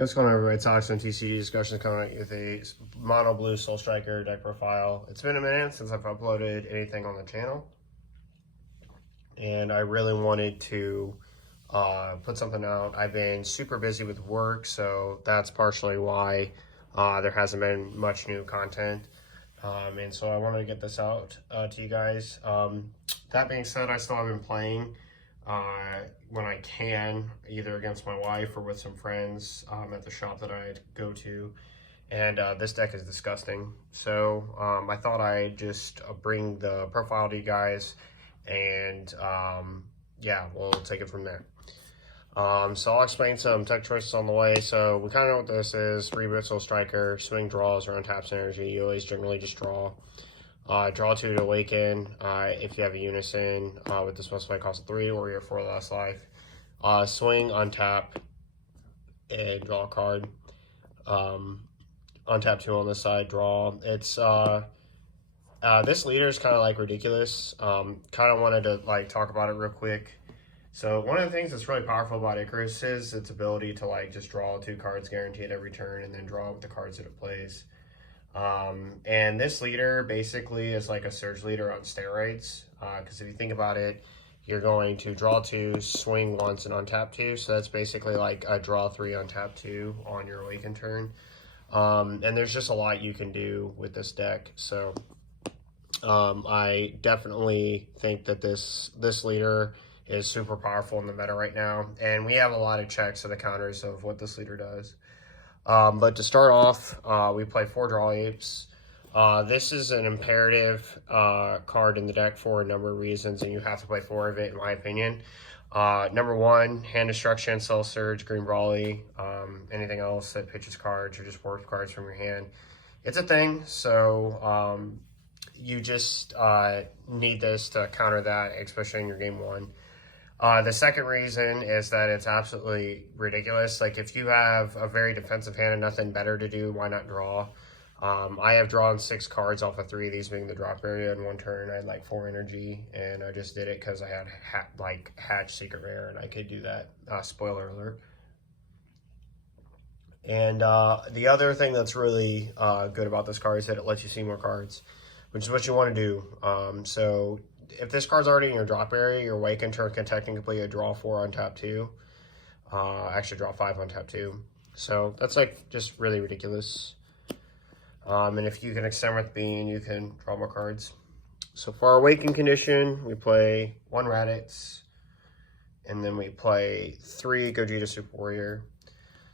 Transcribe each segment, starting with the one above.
Hey, what's going on, everybody? It's Alex on TCG Discussions coming with a mono blue Soul Striker deck profile. It's been a minute since I've uploaded anything on the channel, and I really wanted to put something out. I've been super busy with work, so that's partially why there hasn't been much new content. And so I wanted to get this out to you guys. That being said, I still have been playing when I can, either against my wife or with some friends at the shop that I go to. And this deck is disgusting. So I thought I'd just bring the profile to you guys, and yeah, we'll take it from there. So I'll explain some tech choices on the way. So we kind of know what this is. Reboot Soul Striker, swing draws or untaps energy. You always generally just draw. Draw 2 to awaken if you have a unison with this most play cost of 3 or your 4 last life. Swing, untap, and draw a card. Untap 2 on this side, draw. It's this leader is kind of like ridiculous. Kind of wanted to like talk about it real quick. So one of the things that's really powerful about Icarus is its ability to like just draw 2 cards guaranteed every turn and then draw with the cards that it plays. And this leader basically is like a surge leader on steroids, because if you think about it, you're going to draw 2, swing once, and untap 2. So that's basically like a draw 3, untap 2 on your awaken turn. And there's just a lot you can do with this deck. So I definitely think that this leader is super powerful in the meta right now, and we have a lot of checks of the counters of what this leader does. But to start off, we play 4 Draw Apes. This is an imperative card in the deck for a number of reasons, and you have to play 4 of it, in my opinion. Number 1, hand destruction, Cell Surge, Green Brawly, anything else that pitches cards or just works cards from your hand. It's a thing, so you just need this to counter that, especially in your game 1. The second reason is that it's absolutely ridiculous. Like, if you have a very defensive hand and nothing better to do, why not draw? I have drawn 6 cards off of 3 of these being the drop area in one turn. I had like 4 energy, and I just did it because I had Hatch Secret Rare, and I could do that. Spoiler alert. And the other thing that's really good about this card is that it lets you see more cards, which is what you want to do. So if this card's already in your drop area, your awaken turn can technically draw 4 on tap 2. Actually draw 5 on tap 2. So that's like just really ridiculous. And if you can extend with Bean, you can draw more cards. So for our awaken condition, we play 1 Raditz, and then we play 3 Gogeta Super Warrior.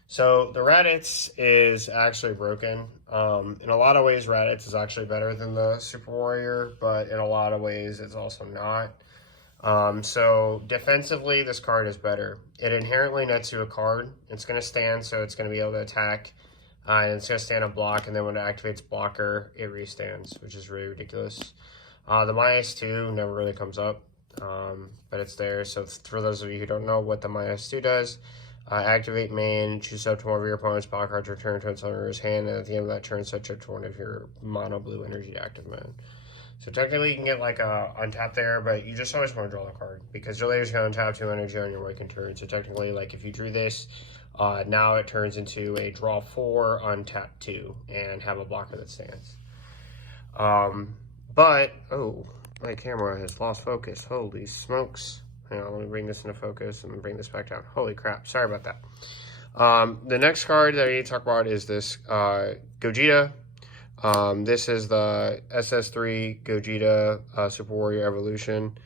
So the Raditz is actually broken. In a lot of ways, Raditz is actually better than the Super Warrior, but in a lot of ways, it's also not. So defensively, this card is better. It inherently nets you a card. It's going to stand, so it's going to be able to attack. And it's going to stand a block, and then when it activates blocker, it restands, which is really ridiculous. The -2 never really comes up, but it's there. So for those of you who don't know what the -2 does, activate main, choose up to one of your opponent's power cards, return to its owner's hand, and at the end of that turn, switch up to one of your mono blue energy active mode. So technically, you can get like a untap there, but you just always want to draw the card because your later's going to untap 2 energy on your awaken turn. So technically, like if you drew this, now it turns into a draw 4, untap 2, and have a blocker that stands. But oh, my camera has lost focus. Holy smokes! Hang on, let me bring this into focus and bring this back down. Holy crap, sorry about that. The next card that I need to talk about is this Gogeta. This is the SS3 Gogeta Super Warrior Evolution.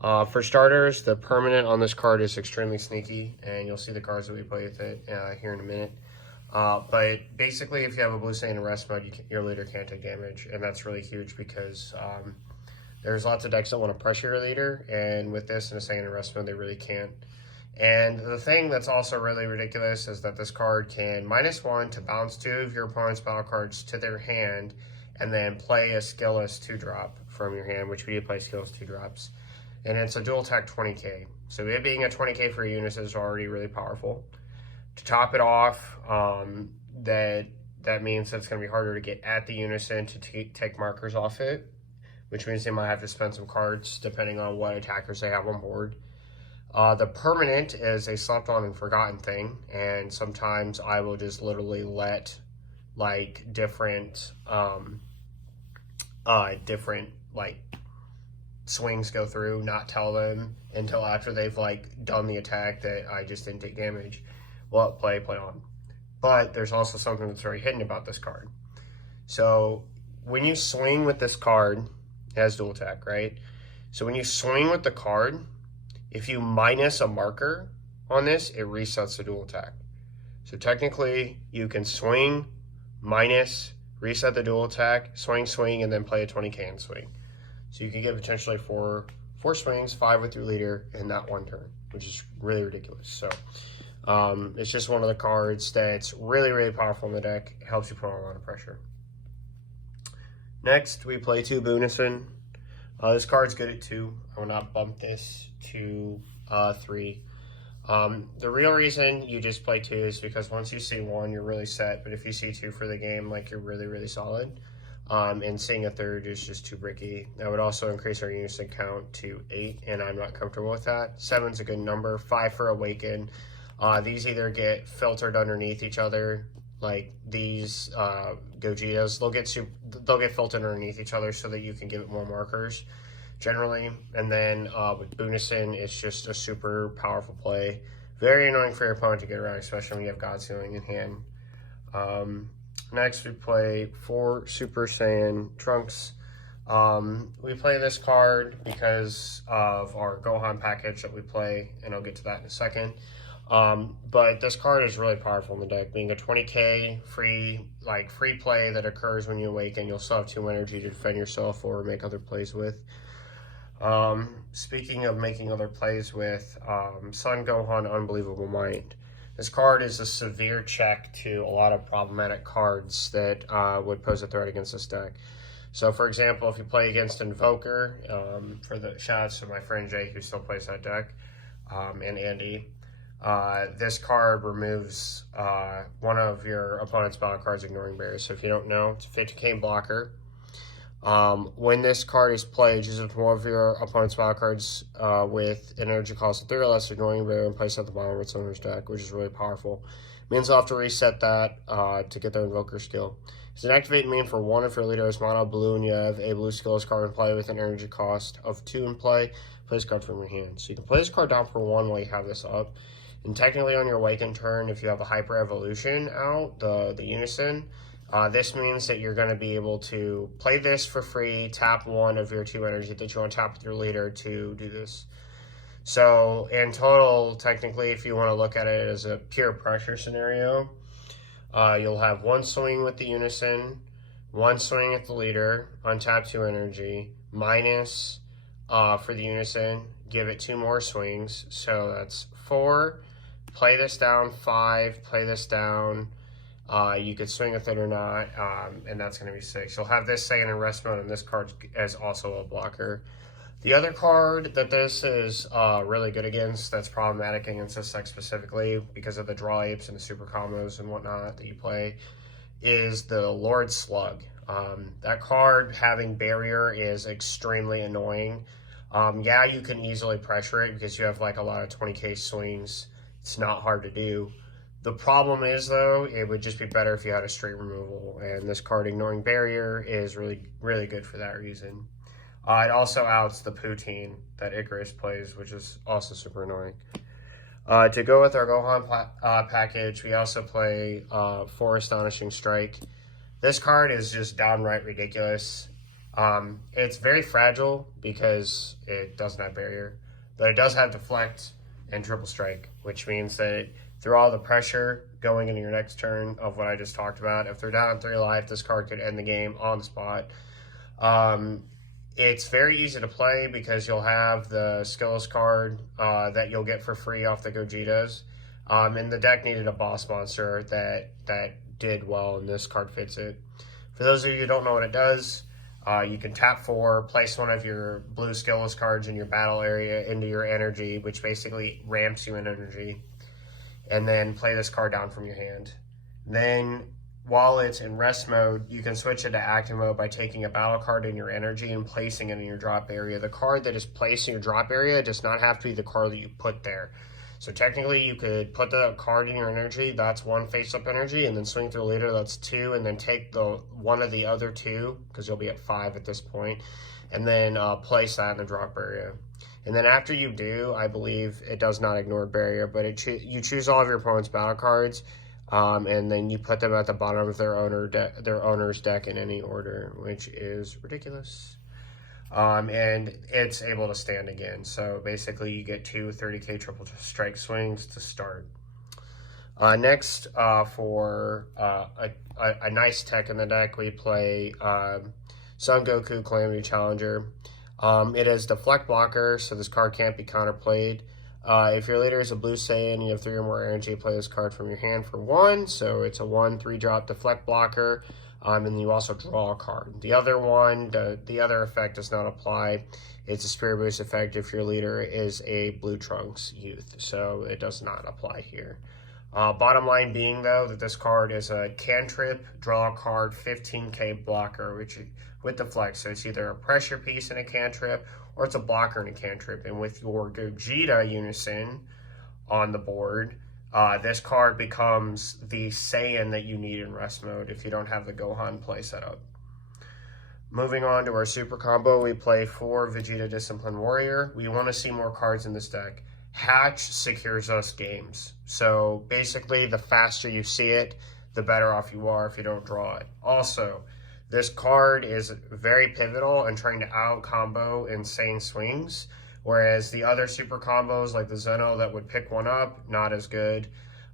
For starters, the permanent on this card is extremely sneaky, and you'll see the cards that we play with it here in a minute. But basically, if you have a blue Saiyan in rest mode, your leader can't take damage, and that's really huge because there's lots of decks that want to pressure your leader, and with this and a Saiyan in rest mode, they really can't. And the thing that's also really ridiculous is that this card can -1 to bounce 2 of your opponent's battle cards to their hand, and then play a skillless 2-drop from your hand, which we play skillless 2-drops. And it's a dual attack 20k. So it being a 20k for a unit is already really powerful. To top it off, that means that it's going to be harder to get at the unison to take markers off it, which means they might have to spend some cards depending on what attackers they have on board. The permanent is a slept on and forgotten thing, and sometimes I will just literally let like different like swings go through, not tell them until after they've like done the attack that I just didn't take damage. Well, play on. But there's also something that's very hidden about this card. So when you swing with this card, it has dual attack, right? So when you swing with the card, if you minus a marker on this, it resets the dual attack. So technically, you can swing, minus, reset the dual attack, swing, and then play a 20k and swing. So you can get potentially four swings, 5 with your leader in that one turn, which is really ridiculous. So it's just one of the cards that's really, really powerful in the deck. It helps you put on a lot of pressure. Next, we play 2 Boonison. This card's good at 2. I will not bump this to 3. The real reason you just play 2 is because once you see 1, you're really set. But if you see 2 for the game, like, you're really, really solid. And seeing a 3rd is just too bricky. That would also increase our unison count to 8, and I'm not comfortable with that. 7's a good number. 5 for Awaken. These either get filtered underneath each other, like these Gogetas. They'll get filtered underneath each other so that you can give it more markers, generally. And then with Boonison, it's just a super powerful play. Very annoying for your opponent to get around, especially when you have God Sealing in hand. Next, we play 4 Super Saiyan Trunks. We play this card because of our Gohan package that we play, and I'll get to that in a second. But this card is really powerful in the deck, being a 20k free play that occurs when you awaken. You'll still have 2 energy to defend yourself or make other plays with. Speaking of making other plays with, Son Gohan Unbelievable Mind. This card is a severe check to a lot of problematic cards that would pose a threat against this deck. So, for example, if you play against Invoker, for the shoutouts to my friend Jake who still plays that deck, and Andy, this card removes one of your opponent's battle cards, ignoring barriers. So if you don't know, it's a 50k blocker. When this card is played, use one of your opponent's battle cards with an energy cost of 3 or less, ignoring barrier, and place at the bottom of its owner's deck, which is really powerful. Means they'll have to reset that to get their Invoker skill. It's an activate main for 1 if your leader is mono blue and you have a blue skills card in play with an energy cost of 2 in play. Play this card from your hand. So you can play this card down for 1 while you have this up. And technically on your Awaken turn, if you have a Hyper Evolution out, the Unison, this means that you're going to be able to play this for free, tap 1 of your 2 energy that you want to tap with your leader to do this. So in total, technically, if you want to look at it as a pure pressure scenario, you'll have 1 swing with the Unison, 1 swing at the leader, untap 2 energy, minus for the Unison, give it 2 more swings. So that's 4, play this down, 5, play this down. You could swing with it or not, and that's going to be 6. You'll have this Saiyan in rest mode, and this card is also a blocker. The other card that this is really good against, that's problematic against this deck specifically because of the draw apes and the super combos and whatnot that you play, is the Lord Slug. That card having barrier is extremely annoying. Yeah, you can easily pressure it because you have like a lot of 20k swings. It's not hard to do. The problem is, though, it would just be better if you had a straight removal, and this card, Ignoring Barrier, is really, really good for that reason. It also outs the Poutine that Icarus plays, which is also super annoying. To go with our Gohan package, we also play 4 Astonishing Strike. This card is just downright ridiculous. It's very fragile because it doesn't have barrier, but it does have Deflect and Triple Strike, which means that through all the pressure going into your next turn of what I just talked about, if they're down on 3 life, this card could end the game on the spot. It's very easy to play because you'll have the Skills card that you'll get for free off the Gogetas. And the deck needed a boss monster that did well, and this card fits it. For those of you who don't know what it does, you can tap 4, place one of your blue Skills cards in your battle area into your energy, which basically ramps you in energy, and then play this card down from your hand. Then while it's in rest mode, you can switch it to active mode by taking a battle card in your energy and placing it in your drop area. The card that is placed in your drop area does not have to be the card that you put there. So technically, you could put the card in your energy, that's one face-up energy, and then swing through leader, that's 2, and then take the one of the other 2, because you'll be at 5 at this point, and then place that in the drop area. And then after you do, I believe it does not ignore barrier, but you choose all of your opponent's battle cards, and then you put them at the bottom of their owner's deck in any order, which is ridiculous. And it's able to stand again. So basically you get 2 30k triple strike swings to start. Next, for a nice tech in the deck, we play Son Goku Calamity Challenger. It is Deflect Blocker, so this card can't be counterplayed. If your leader is a blue Saiyan and you have 3 or more energy, play this card from your hand for 1. So it's a 1/3 drop Deflect Blocker. And you also draw a card. The other one, the other effect does not apply. It's a Spirit Boost effect if your leader is a Blue Trunks youth. So it does not apply here. Bottom line being, though, that this card is a cantrip, draw a card, 15k blocker, which with Deflect. So it's either a pressure piece in a cantrip or it's a blocker in a cantrip. And with your Gogeta unison on the board, this card becomes the Saiyan that you need in rest mode if you don't have the Gohan play set up. Moving on to our super combo, we play 4 Vegeta Disciplined Warrior. We want to see more cards in this deck. Hatch secures us games. So basically, the faster you see it, the better off you are if you don't draw it. Also, this card is very pivotal in trying to out-combo insane swings. Whereas the other super combos like the Zeno that would pick one up, not as good.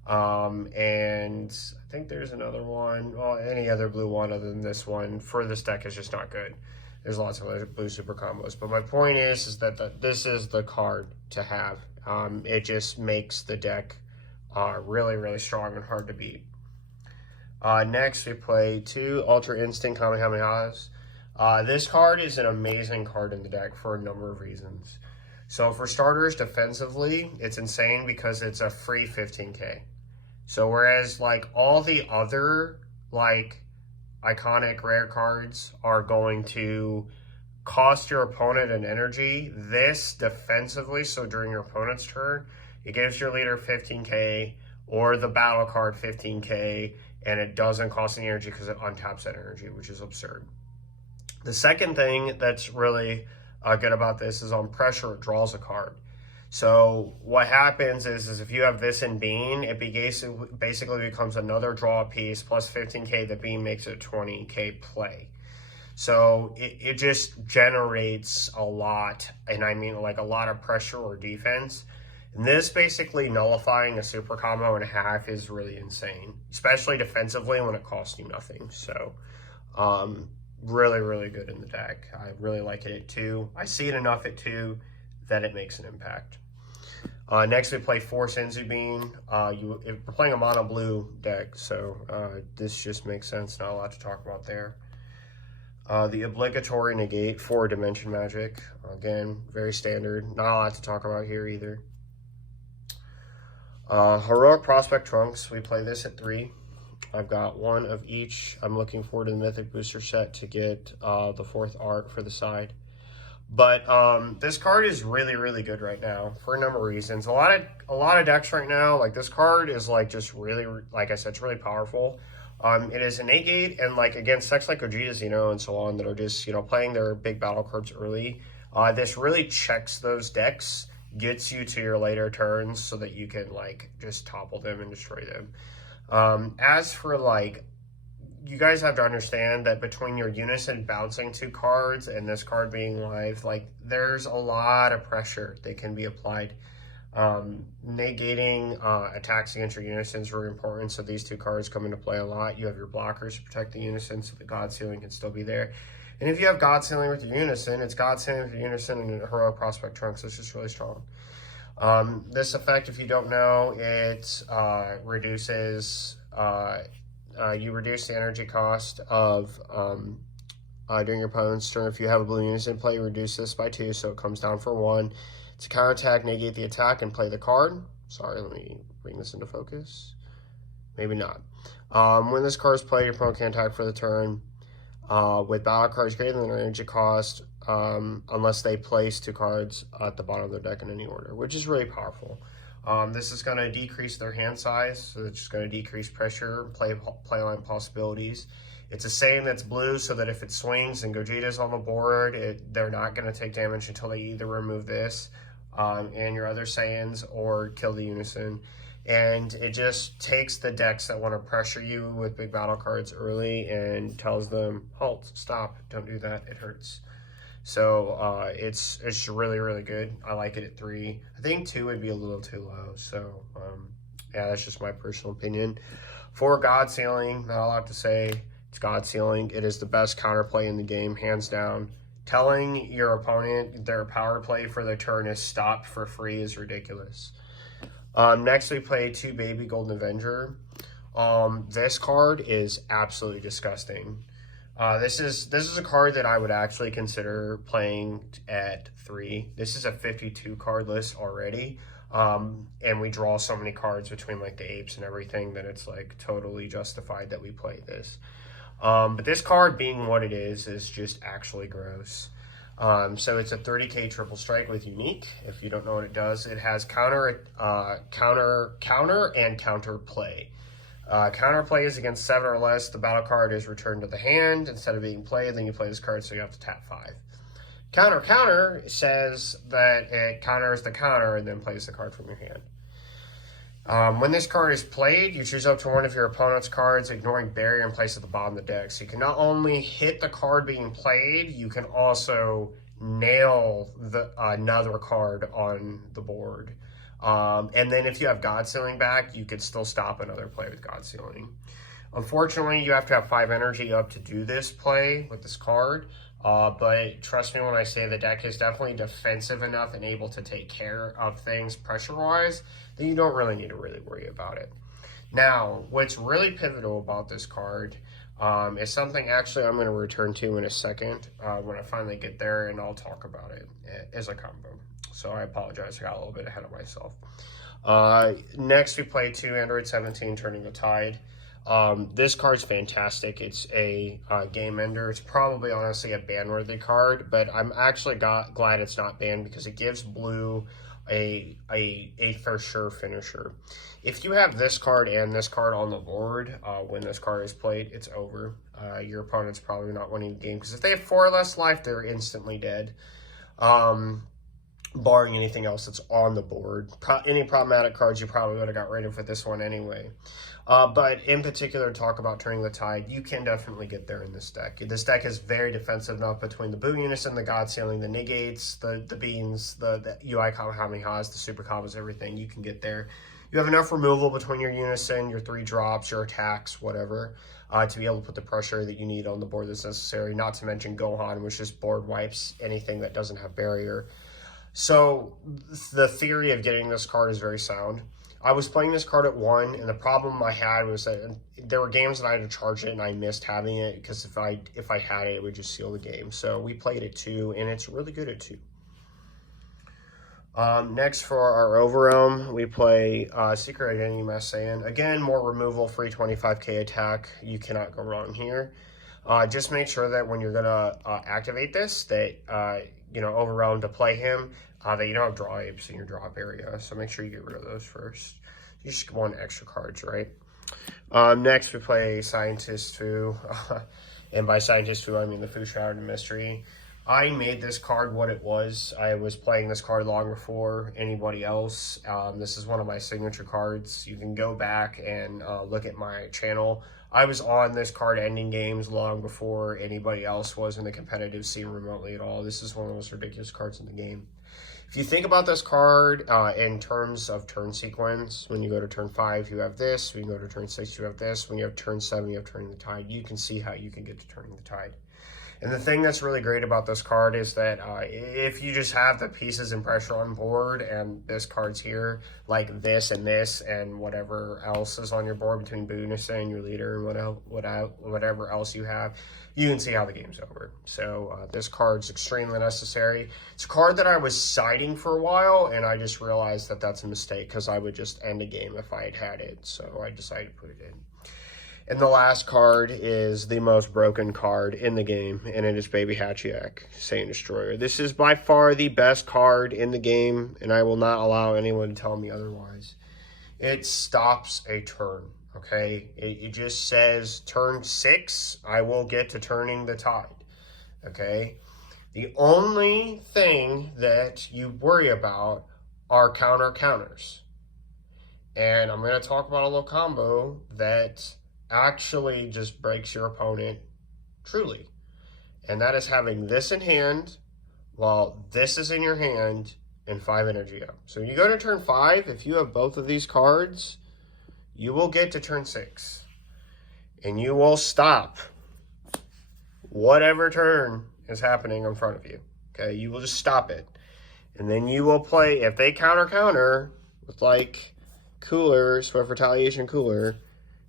And I think there's another one, well, any other blue one other than this one for this deck is just not good. There's lots of other blue super combos. But my point is that this is the card to have. It just makes the deck really, really strong and hard to beat. Next, we play 2 Ultra Instinct Kamehamehas. This card is an amazing card in the deck for a number of reasons. So for starters, defensively, it's insane because it's a free 15k. So whereas like all the other like iconic rare cards are going to cost your opponent an energy, this defensively, so during your opponent's turn, it gives your leader 15k or the battle card 15k, and it doesn't cost any energy because it untaps that energy, which is absurd. The second thing that's really good about this is on pressure, it draws a card. So what happens is if you have this in Bean, it basically becomes another draw piece plus 15k. The Bean makes it a 20k play. So it just generates a lot, and I mean like a lot of pressure or defense. And this basically nullifying a super combo in half is really insane, especially defensively when it costs you nothing. So really, really good in the deck. I really like it at 2. I see it enough at 2 that it makes an impact. Next, we play 4 Senzu Bean. We're playing a mono blue deck, so this just makes sense. Not a lot to talk about there. The obligatory negate 4 Dimension Magic. Again, very standard. Not a lot to talk about here either. Heroic Prospect Trunks. We play this at 3. I've got 1 of each. I'm looking forward to the Mythic Booster set to get the 4th art for the side. But this card is really, really good right now for a number of reasons. A lot of decks right now, like this card is like just really, like I said, it's really powerful. It is a negate, and like against decks like Gogeta, and so on that are just playing their big battle cards early. This really checks those decks, gets you to your later turns so that you can like just topple them and destroy them. As for like, you guys have to understand that between your unison bouncing 2 cards and this card being live, like there's a lot of pressure that can be applied. Negating attacks against your unison is very important, so these 2 cards come into play a lot. You have your blockers to protect the unison, so the God Sealing can still be there. And if you have God Sealing with your unison, it's God Sealing with your unison and Heroic Prospect Trunks, so it's just really strong. This effect, if you don't know, it reduces, you reduce the energy cost of during your opponent's turn. If you have a blue unison play, you reduce this by 2, so it comes down for 1. To counterattack, negate the attack, and play the card. Sorry, let me bring this into focus. Maybe not. When this card is played, your opponent can attack for the turn with battle cards greater than their energy cost, unless they place 2 cards at the bottom of their deck in any order, which is really powerful. This is going to decrease their hand size, so it's just going to decrease pressure, playline possibilities. It's a Saiyan that's blue, so that if it swings and Gogeta's on the board, they're not going to take damage until they either remove this and your other Saiyans or kill the Unison. And it just takes the decks that want to pressure you with big battle cards early and tells them, halt, stop, don't do that, it hurts. So it's really, really good. I like it at 3. I think 2 would be a little too low. So yeah, that's just my personal opinion. For God Sealing, not a lot to say. It's God Sealing. It is the best counterplay in the game, hands down. Telling your opponent their power play for the turn is stopped for free is ridiculous. Next, we play 2 Baby Golden Avenger. This card is absolutely disgusting. This is a card that I would actually consider playing at 3. This is a 52 card list already. And we draw so many cards between like the apes and everything that it's like totally justified that we play this. But this card being what it is just actually gross. So it's a 30k triple strike with unique. If you don't know what it does, it has counter, and counter play. Counter play is against 7 or less. The battle card is returned to the hand instead of being played. Then you play this card, so you have to tap 5. Counter says that it counters the counter and then plays the card from your hand. When this card is played, you choose up to one of your opponent's cards, ignoring barrier and place at the bottom of the deck. So you can not only hit the card being played, you can also nail another card on the board. And then if you have God Sealing back, you could still stop another play with God Sealing. Unfortunately, you have to have 5 energy up to do this play with this card. But trust me when I say the deck is definitely defensive enough and able to take care of things pressure-wise that you don't really need to worry about it. Now, what's really pivotal about this card is something actually I'm going to return to in a second when I finally get there, and I'll talk about it as a combo. So I apologize, I got a little bit ahead of myself. Next, we play 2 Android 17, Turning the Tide. This card's fantastic. It's a game ender. It's probably honestly a ban-worthy card, but I'm actually glad it's not banned because it gives blue a for sure finisher. If you have this card and this card on the board when this card is played, it's over. Your opponent's probably not winning the game because if they have 4 or less life, they're instantly dead. Barring anything else that's on the board. Any problematic cards you probably would have got rid of with this one anyway. But in particular, talk about Turning the Tide, you can definitely get there in this deck. This deck is very defensive enough between the Boo Unison, the God Sealing, the Negates, the Beans, the UI Kamehamehas, the Super Combos, everything. You can get there. You have enough removal between your Unison, your 3 drops, your attacks, whatever, to be able to put the pressure that you need on the board that's necessary, not to mention Gohan, which just board wipes anything that doesn't have barrier. So the theory of getting this card is very sound. I was playing this card at 1, and the problem I had was that there were games that I had to charge it, and I missed having it because if I had it, it would just seal the game. So we played at 2, and it's really good at 2. Next for our Overrealm, we play Secret Identity Masked Saiyan. Again, more removal, free 25k attack. You cannot go wrong here. Just make sure that when you're gonna activate this, that Overrealm to play him, that you don't have draw apes in your drop area. So make sure you get rid of those first. You just want extra cards, right? Next, we play Scientist Fu. And by Scientist Fu, I mean the Fu Shrouded Mystery. I made this card what it was. I was playing this card long before anybody else. This is one of my signature cards. You can go back and look at my channel. I was on this card ending games long before anybody else was in the competitive scene remotely at all. This is one of the most ridiculous cards in the game. If you think about this card in terms of turn sequence, when you go to turn 5, you have this. When you go to turn 6, you have this. When you have turn 7, you have Turning the Tide. You can see how you can get to Turning the Tide. And the thing that's really great about this card is that if you just have the pieces and pressure on board and this card's here, like this and whatever else is on your board between Boonison, your leader, and whatever else you have, you can see how the game's over. So this card's extremely necessary. It's a card that I was siding for a while, and I just realized that that's a mistake because I would just end a game if I had it. So I decided to put it in. And the last card is the most broken card in the game, and it is Baby Hachiak, Saiyan Destroyer. This is by far the best card in the game, and I will not allow anyone to tell me otherwise. It stops a turn, okay? It just says, turn 6, I will get to turning the tide, okay? The only thing that you worry about are counters. And I'm going to talk about a little combo that actually just breaks your opponent truly. And that is having this in hand while this is in your hand and 5 energy up. So you go to turn 5, if you have both of these cards, you will get to turn 6. And you will stop whatever turn is happening in front of you. Okay, you will just stop it. And then you will play, if they counter with like Cooler, Swift Retaliation Cooler,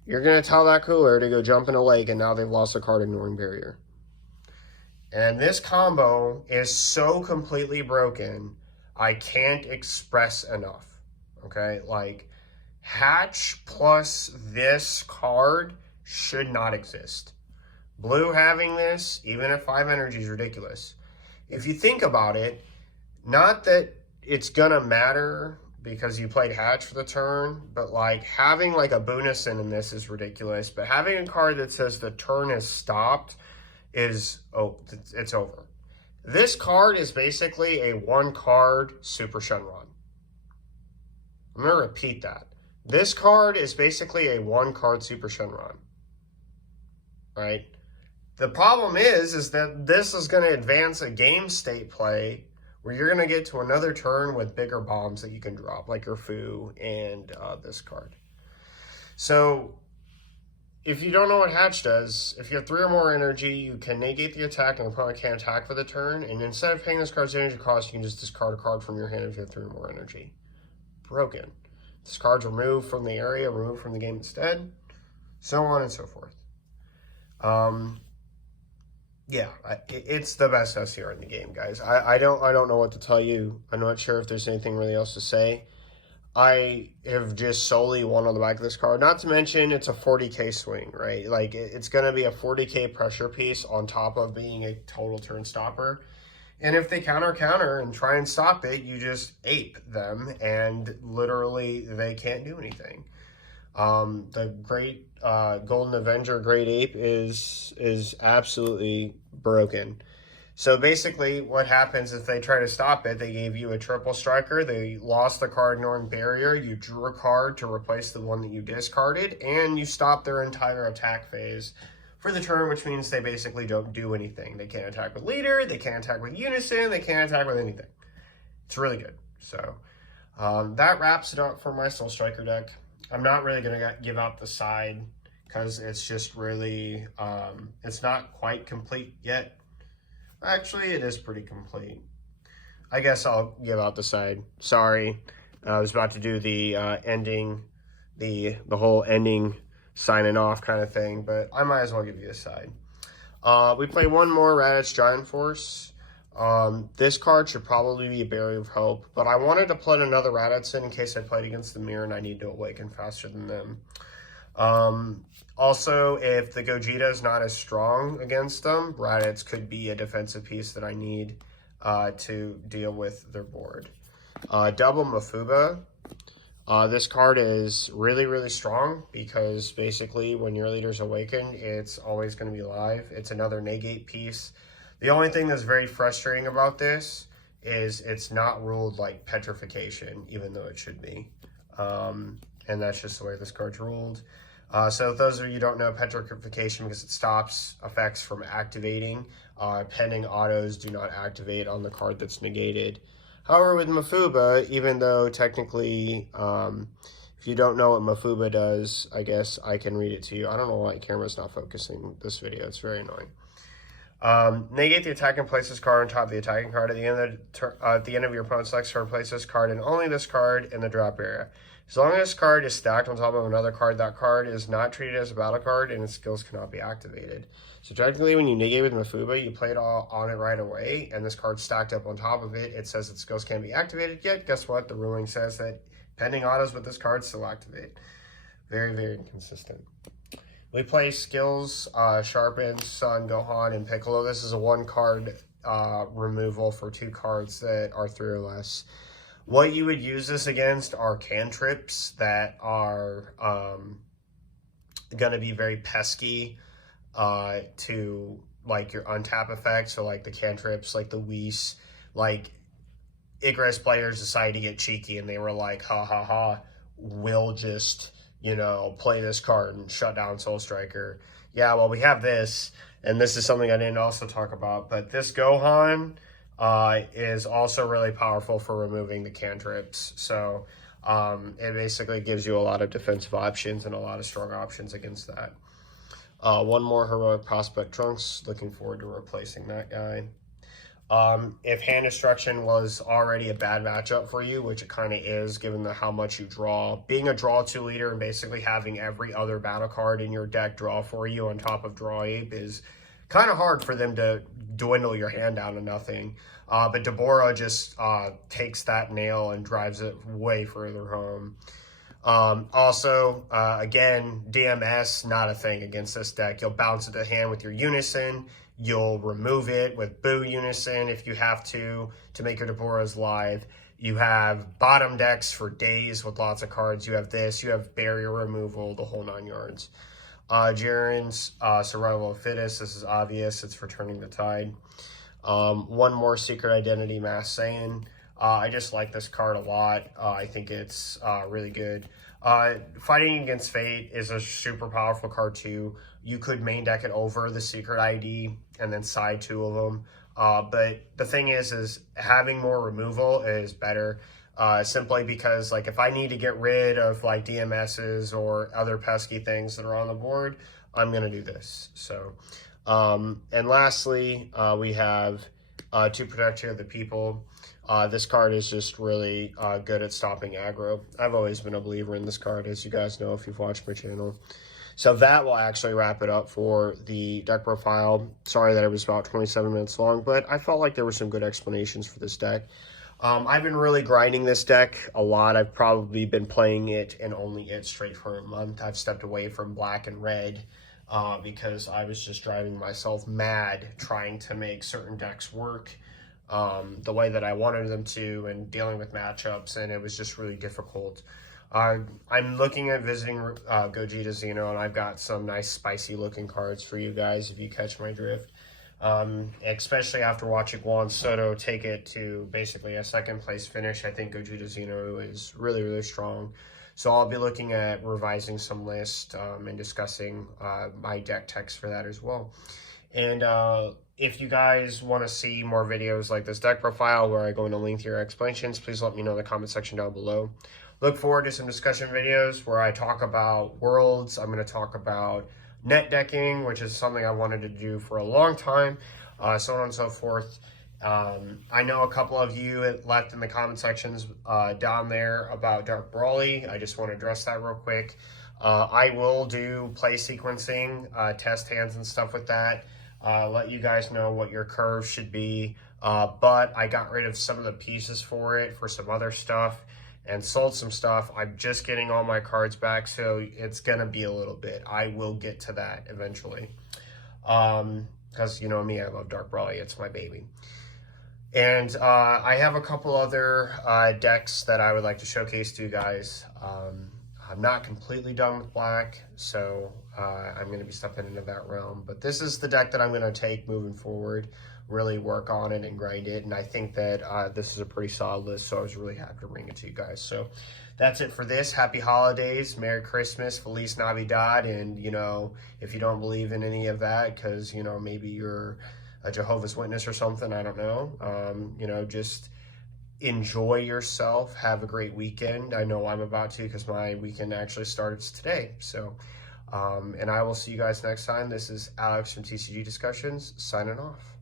you're going to tell that Cooler to go jump in a lake, and now they've lost a card ignoring barrier. And this combo is so completely broken, I can't express enough. Okay, like Hatch plus this card should not exist. Blue having this, even at 5 energy, is ridiculous. If you think about it, not that it's gonna matter because you played Hatch for the turn, but like having like a Bunison in this is ridiculous. But having a card that says the turn is stopped is, oh, it's over. This card is basically a 1-card Super Shenron. I'm gonna repeat that. This card is basically a 1-card Super Shenron. Right? The problem is that this is going to advance a game state play where you're going to get to another turn with bigger bombs that you can drop, like your Fu and this card. So, if you don't know what Hatch does, if you have 3 or more energy, you can negate the attack and the opponent can't attack for the turn, and instead of paying this card's energy cost, you can just discard a card from your hand if you have 3 or more energy. Broken. This card's removed from the area, removed from the game instead, so on and so forth. Yeah, it's the best SCR in the game, guys. I don't know what to tell you. I'm not sure if there's anything really else to say. I have just solely won on the back of this card. Not to mention, it's a 40k swing, right? Like, it's going to be a 40k pressure piece on top of being a total turn stopper. And if they counter and try and stop it, you just ape them, and literally they can't do anything. The great Golden Avenger Great Ape is absolutely broken. So basically what happens if they try to stop it, they gave you a triple striker, they lost the card ignoring barrier, you drew a card to replace the one that you discarded, and you stop their entire attack phase for the turn, which means they basically don't do anything. They can't attack with leader, they can't attack with unison, they can't attack with anything. It's really good. So that wraps it up for my Soul Striker deck. I'm not really going to give out the side because it's just really, it's not quite complete yet. Actually, it is pretty complete. I guess I'll give out the side. Sorry. I was about to do the ending, the whole ending signing off kind of thing, but I might as well give you a side. We play one more Raditz Giant Force. This card should probably be a Barrier of Hope, but I wanted to put another Raditz in case I played against the Mirror and I need to awaken faster than them. Also, if the Gogeta is not as strong against them, Raditz could be a defensive piece that I need to deal with their board. Double Mafuba. This card is really, really strong because basically when your leader's awakened, it's always going to be live. It's another negate piece. The only thing that's very frustrating about this is it's not ruled like petrification, even though it should be. And that's just the way this card's ruled. So those of you who don't know, petrification, because it stops effects from activating. Pending autos do not activate on the card that's negated. However, with Mafuba, even though technically, if you don't know what Mafuba does, I guess I can read it to you. I don't know why camera's not focusing this video. It's very annoying. Negate the attack and place this card on top of the attacking card. At the end of your opponent's next turn, place this card and only this card in the drop area. As long as this card is stacked on top of another card, that card is not treated as a battle card and its skills cannot be activated. So technically, when you negate with Mafuba, you play it all on it right away, and this card's stacked up on top of it. It says its skills can't be activated yet. Guess what? The ruling says that pending autos with this card still activate. Very, very inconsistent. We play Skills, Sharpen, Sun, Gohan, and Piccolo. This is a 1-card removal for 2 cards that are 3 or less. What you would use this against are cantrips that are going to be very pesky to like your untap effect. So like the cantrips, like the Whis, like Icarus players decided to get cheeky and they were like, ha ha ha, we'll just, you know, play this card and shut down Soul Striker. Yeah, well, we have this, and this is something I didn't also talk about, but this Gohan is also really powerful for removing the cantrips. So it basically gives you a lot of defensive options and a lot of strong options against that. One more Heroic Prospect Trunks. Looking forward to replacing that guy. If Hand Destruction was already a bad matchup for you, which it kind of is given how much you draw, being a draw 2 leader and basically having every other battle card in your deck draw for you on top of Draw Ape is kind of hard for them to dwindle your hand down to nothing. But Deborah just takes that nail and drives it way further home. Also, again, DMS, not a thing against this deck. You'll bounce it to hand with your Unison. You'll remove it with Boo Unison if you have to make your Deborahs live. You have bottom decks for days with lots of cards. You have this. You have barrier removal, the whole 9 yards. Jiren's Survival of Fittest. This is obvious. It's for turning the tide. One more Secret Identity Mass Saiyan. I just like this card a lot. I think it's really good. Fighting Against Fate is a super powerful card too. You could main deck it over the Secret ID and then side 2 of them. But the thing is having more removal is better. Simply because like if I need to get rid of like DMSs or other pesky things that are on the board, I'm going to do this. So, and lastly, we have To Protect the People. This card is just really good at stopping aggro. I've always been a believer in this card, as you guys know if you've watched my channel. So that will actually wrap it up for the deck profile. Sorry that it was about 27 minutes long, but I felt like there were some good explanations for this deck. I've been really grinding this deck a lot. I've probably been playing it and only it straight for a month. I've stepped away from black and red because I was just driving myself mad trying to make certain decks work the way that I wanted them to and dealing with matchups, and it was just really difficult. I'm looking at visiting Gogeta Xeno, and I've got some nice spicy looking cards for you guys if you catch my drift. Especially after watching Juan Soto take it to basically a 2nd place finish. I think Gogeta Xeno is really, really strong. So I'll be looking at revising some lists and discussing my deck text for that as well. And if you guys want to see more videos like this deck profile where I go into lengthier explanations, please let me know in the comment section down below. Look forward to some discussion videos where I talk about worlds. I'm going to talk about net decking, which is something I wanted to do for a long time, so on and so forth. I know a couple of you left in the comment sections down there about Dark Brawly. I just want to address that real quick. I will do play sequencing, test hands and stuff with that. Let you guys know what your curve should be. But I got rid of some of the pieces for it for some other stuff and sold some stuff. I'm just getting all my cards back, so it's going to be a little bit. I will get to that eventually. Because, you know me, I love Dark Brawly. It's my baby. And I have a couple other decks that I would like to showcase to you guys. I'm not completely done with black, so I'm going to be stepping into that realm. But this is the deck that I'm going to take moving forward, really work on it and grind it. And I think that this is a pretty solid list, so I was really happy to bring it to you guys. So that's it for this. Happy holidays, Merry Christmas, Feliz Navidad. And, you know, if you don't believe in any of that, because, you know, maybe you're a Jehovah's Witness or something, I don't know, you know, just enjoy yourself. Have a great weekend. I know I'm about to because my weekend actually starts today. So, and I will see you guys next time. This is Alex from TCG Discussions signing off.